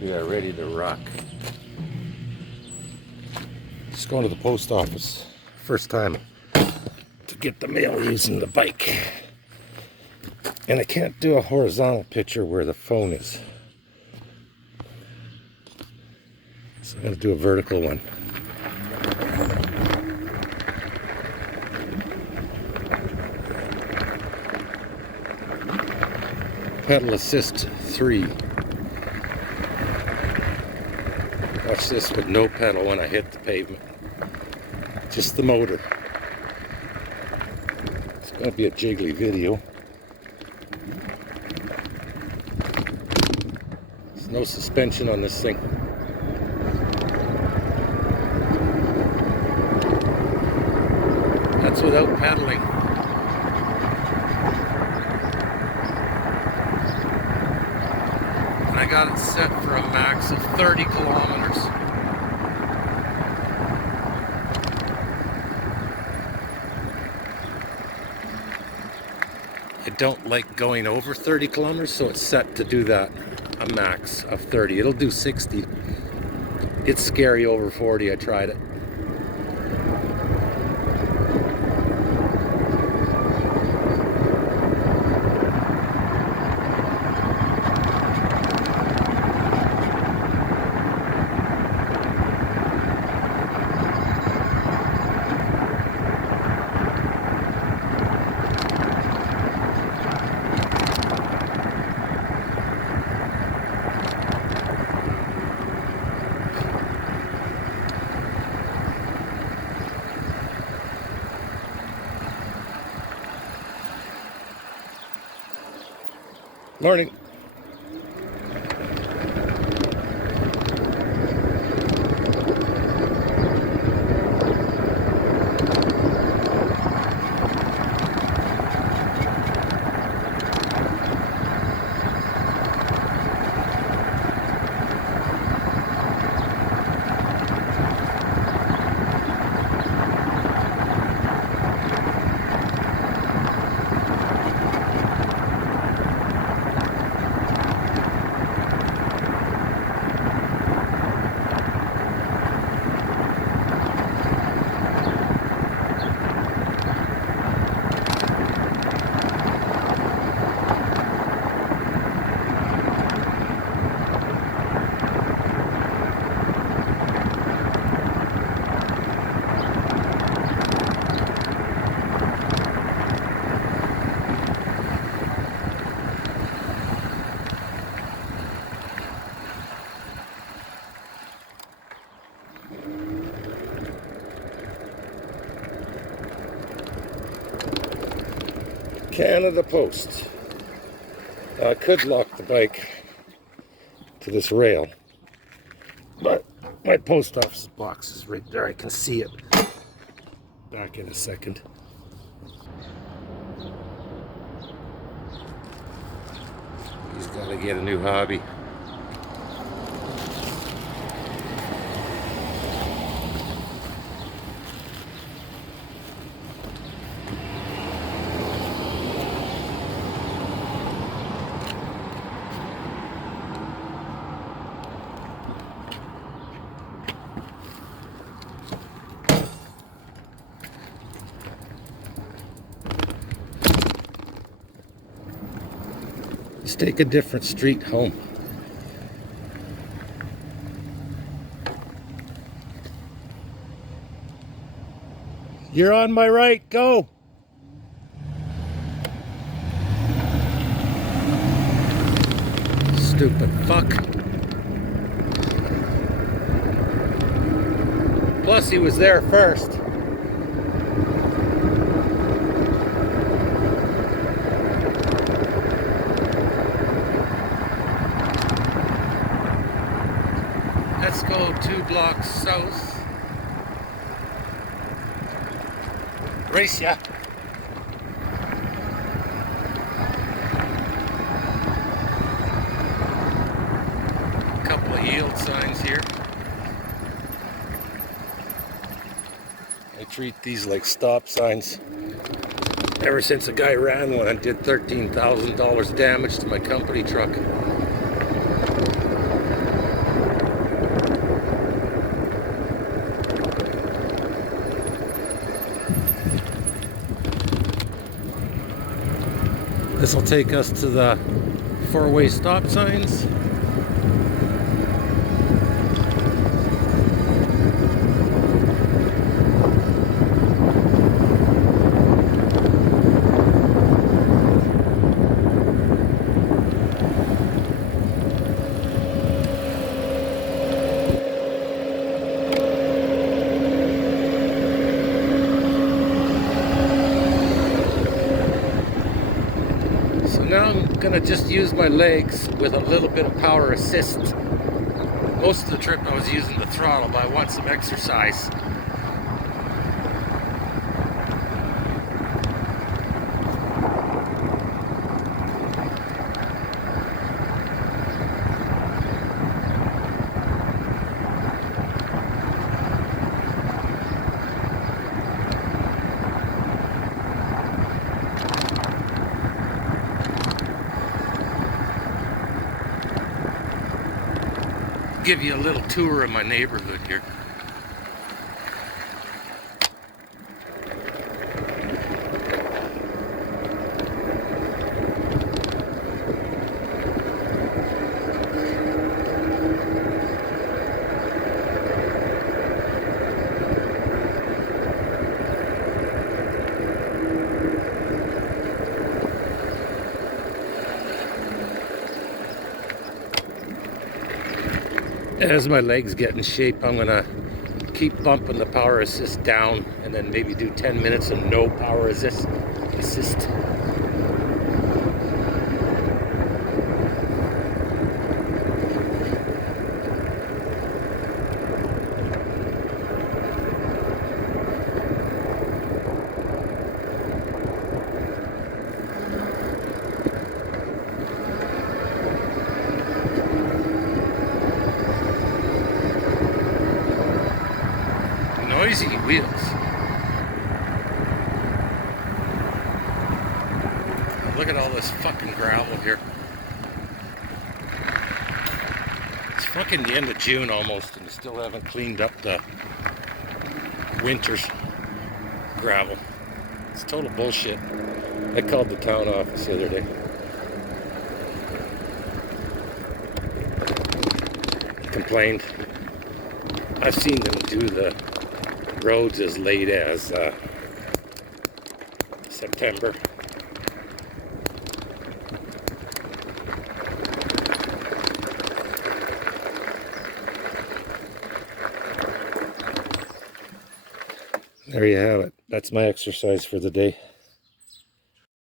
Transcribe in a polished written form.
We are ready to rock. Just going to the post office. First time to get the mail using the bike. And I can't do a horizontal picture where the phone is. So I'm going to do a vertical one. Pedal assist 3. Watch this with no pedal when I hit the pavement. Just the motor. It's going to be a jiggly video. There's no suspension on this thing. That's without pedaling. And I got it set for a max of 30 kilometers. I don't like going over 30 kilometers, so it's set to do that, a max of 30. It'll do 60. It's scary over 40, I tried it. Morning. Canada Post. I could lock the bike to this rail, but my post office box is right there. I can see it. Back in a second. He's got to get a new hobby. Let's take a different street home. You're on my right, go! Stupid fuck. Plus he was there first. Let's go 2 blocks south. Race ya. Couple of yield signs here. I treat these like stop signs. Ever since a guy ran one and did $13,000 damage to my company truck. This will take us to the four-way stop signs. Now I'm gonna just use my legs with a little bit of power assist. Most of the trip I was using the throttle, but I want some exercise. Give you a little tour of my neighborhood here. As my legs get in shape, I'm gonna keep bumping the power assist down and then maybe do 10 minutes of no power assist. Noisy wheels. Look at all this fucking gravel here. It's fucking the end of June almost, and we still haven't cleaned up the winter's gravel. It's total bullshit. I called the town office the other day. Complained. I've seen them do the roads as late as September. There you have it. That's my exercise for the day.